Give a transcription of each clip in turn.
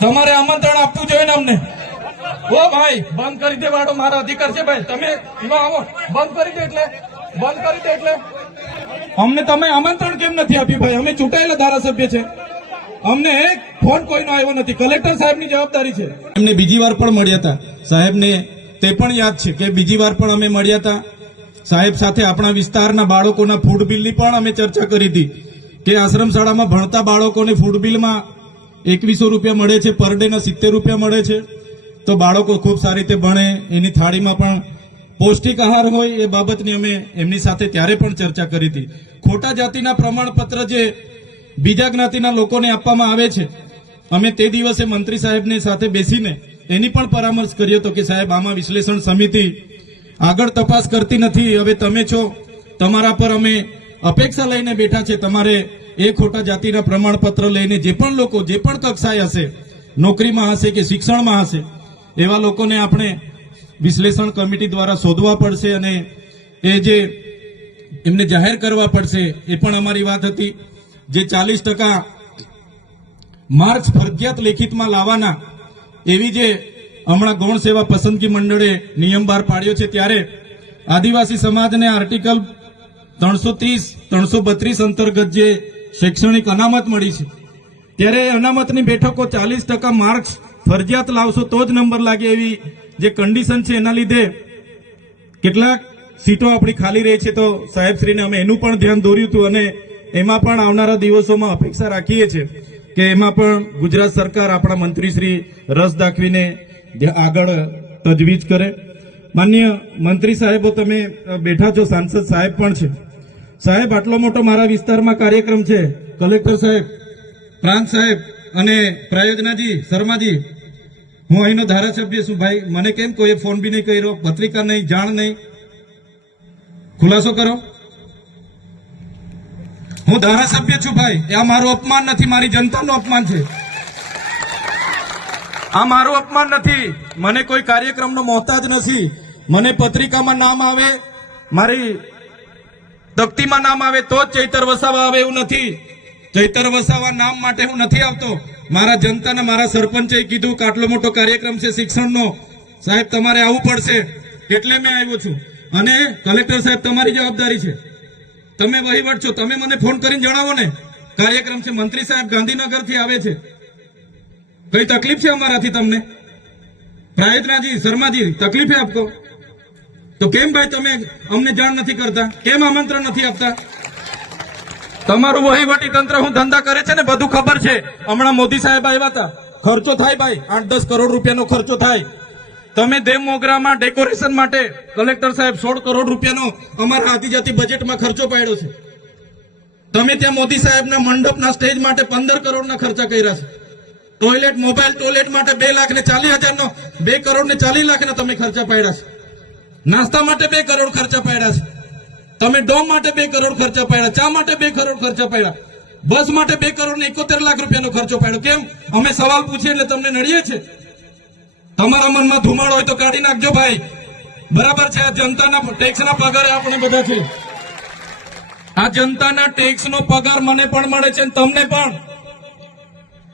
તમારે આમંત્રણ આપવું જોઈએ ને અમને? ઓ ભાઈ, બંધ કરી દે વાળો મારા અધિકાર છે ભાઈ. તમે આવો. બંધ કરી દે એટલે. બંધ કરી દે એટલે. અમને તમે આમંત્રણ કેમ નથી આપ્યું ભાઈ? અમે ચૂંટાયેલા ધારાસભ્ય છે. અમને એક ફોન કોઈનો આવ્યો નથી. કલેક્ટર સાહેબની જવાબદારી છે. એમને બીજી વાર પણ મળ્યા હતા. સાહેબને તે પણ યાદ છે કે બીજી વાર પણ અમે મળ્યા હતા. સાહેબ સાથે આપણા વિસ્તારના બાળકોના ફૂડ બિલની પણ અમે ચર્ચા કરી હતી કે આશ્રમ શાળામાં ભણતા બાળકોને ફૂડ બિલમાં એકવીસો રૂપિયા મળે છે પર ડેના સિત્તેર રૂપિયા મળે છે. તો બાળકો ખૂબ સારી રીતે ભણે, એની થાળીમાં પણ પૌષ્ટિક આહાર હોય એ બાબતની અમે એમની સાથે ત્યારે પણ ચર્ચા કરી હતી. ખોટા જાતિના પ્રમાણપત્ર જે બીજા જ્ઞાતિના લોકોને આપવામાં આવે છે, અમે તે દિવસે મંત્રી સાહેબને સાથે બેસીને એની પણ પરામર્શ કર્યો હતો કે સાહેબ, આમાં વિશ્લેષણ સમિતિ આગળ તપાસ કરતી નથી. હવે તમે છો, તમારા પર અમે અપેક્ષા લઈને બેઠા છે. તમારે એ ખોટા જાતિના પ્રમાણપત્ર લઈને જે પણ લોકો, જે પણ કક્ષાએ હશે, નોકરીમાં હશે કે શિક્ષણમાં હશે, એવા લોકોને આપણે વિશ્લેષણ કમિટી દ્વારા શોધવા પડશે અને એ જે એમને જાહેર કરવા પડશે, એ પણ અમારી વાત હતી. જે ચાલીસ ટકા માર્ક્સ ફરજિયાત લેખિતમાં લાવવાના, એવી જે હમણાં ગૌણ સેવા પસંદગી મંડળે નિયમ બહાર પાડ્યો છે, ત્યારે આદિવાસી સમાજને આર્ટિકલ ત્રણસો ત્રીસ, ત્રણસો બત્રીસ અંતર્ગત જે શૈક્ષણિક અનામત મળી છે. ત્યારે અનામતની બેઠકો ચાલીસ ટકા માર્ક્સ ફરજિયાત લાવશો તો જ નંબર લાગે એવી જે કન્ડિશન છે એના લીધે કેટલાક સીટો આપણી ખાલી રહી છે તો સાહેબશ્રીને અમે એનું પણ ધ્યાન દોર્યું હતું અને એમાં પણ આવનારા દિવસોમાં અપેક્ષા રાખીએ છીએ કે એમાં પણ ગુજરાત સરકાર આપણા મંત્રીશ્રી રસ દાખવીને આગળ તજવીજ કરે. માન્ય મંત્રી સાહેબો, તમે બેઠા છો, સાંસદ સાહેબ પણ છે. સાહેબ, આટલો મોટો મારા વિસ્તારમાં કાર્યક્રમ છે. કલેક્ટર સાહેબ, પ્રાંત સાહેબ અને પ્રાયોજનાજી, શર્માજી, હું અહીંનો ધારાસભ્ય છું. ભાઈ, મને કેમ કોઈ ફોન બી નહીં કર્યો, પત્રિકા નહીં, જાણ નહીં? ખુલાસો કરો. હું ધારાસભ્ય છું ભાઈ. આ મારું અપમાન નથી, મારી જનતાનું અપમાન છે. આ મારું અપમાન નથી. મને કોઈ કાર્યક્રમનો મોહતાજ નથી. મને પત્રિકામાં નામ આવે. મારી તકતીમાં નામ આવે તો જ ચૈતર વસાવા આવે એવું નથી. ચૈતર વસાવા નામ માટે હું નથી આવતો. મારા જનતાને મારા સરપંચે કીધું કે આટલો મોટો કાર્યક્રમ છે શિક્ષણનો. સાહેબ, તમારે આવવું પડશે. એટલે મેં આવ્યો છું. અને કલેક્ટર સાહેબ, તમારી જવાબદારી છે. તમે વહીવટ છો. તમે મને ફોન કરીને જણાવો ને. કાર્યક્રમ છે. મંત્રી સાહેબ ગાંધીનગરથી આવે છે. કઈ તકલીફ છે અમારાથી તમને? પ્રાયતનાજી શર્માજી, તકલીફે આપકો? તો કેમ ભાઈ તમે અમને જાણ નથી કરતા? કેમ આમંત્રણ નથી આપતા? તમારું વહીવટી તંત્ર હું ધંધા કરે છે ને બધું ખબર છે. હમણાં મોદી સાહેબ આવ્યા હતા. ખર્ચો થાય ભાઈ. આઠ દસ કરોડ રૂપિયાનો ખર્ચો થાય. તમે દેવ મોગરામાં ડેકોરેશન માટે કલેક્ટર સાહેબ સોળ કરોડ રૂપિયાનો અમારા આદિજાતિ બજેટમાં ખર્ચો પાડ્યો છે. તમે ત્યાં મોદી સાહેબના મંડપના સ્ટેજ માટે પંદર કરોડના ખર્ચા કર્યા છે. ટોયલેટ, મોબાઈલ ટોયલેટ માટે બે લાખ ને ચાલીસ હજારનો, બે કરોડ ને ચાલીસ લાખના તમે ખર્ચા પાડ્યા છે. નાસ્તા માટે બે કરોડ ખર્ચા પાડ્યા છે. તમે ડોમ માટે બે કરોડ ખર્ચા પાડ્યા, ચા માટે બે કરોડ ખર્ચા પાડ્યા, બસ માટે બે કરોડ ને એકોતેર લાખ રૂપિયાનો ખર્ચો પાડ્યો. કેમ? અમે સવાલ પૂછીએ એટલે તમને નડીએ છે તમારા મનમાં ધુમાડો હોય તો કાઢી નાખજો ભાઈ. બરાબર છે, આ જનતાના ટેક્સના પગાર આપણે બધા છે આ જનતાના ટેક્સનો પગાર મને પણ મળે છે તમને પણ.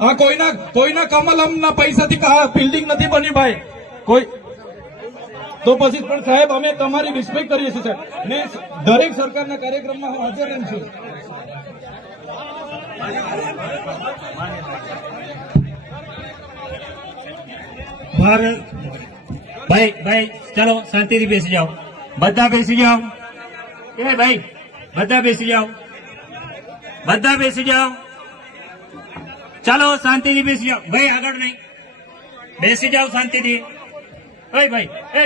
આ કોઈના કોઈના કમલમના પૈસાથી કા- બિલ્ડિંગ નથી બની ભાઈ. કોઈ તો પછી પણ સાહેબ, અમે તમારી રિસ્પેક્ટ કરીએ છીએ, સાહેબ. ને દરેક સરકારના કાર્યક્રમમાં હું હાજર રહું છું. ભાઈ ભાઈ, ચલો, શાંતિથી બેસી જાઓ. બધા બેસી જાઓ. એ ભાઈ, બધા બેસી જાઓ. બધા બેસી જાઓ. ચાલો શાંતિથી બેસી જાઓ ભાઈ આગળ નહીં. બેસી જાઓ શાંતિથી. ભાઈ ભાઈ એ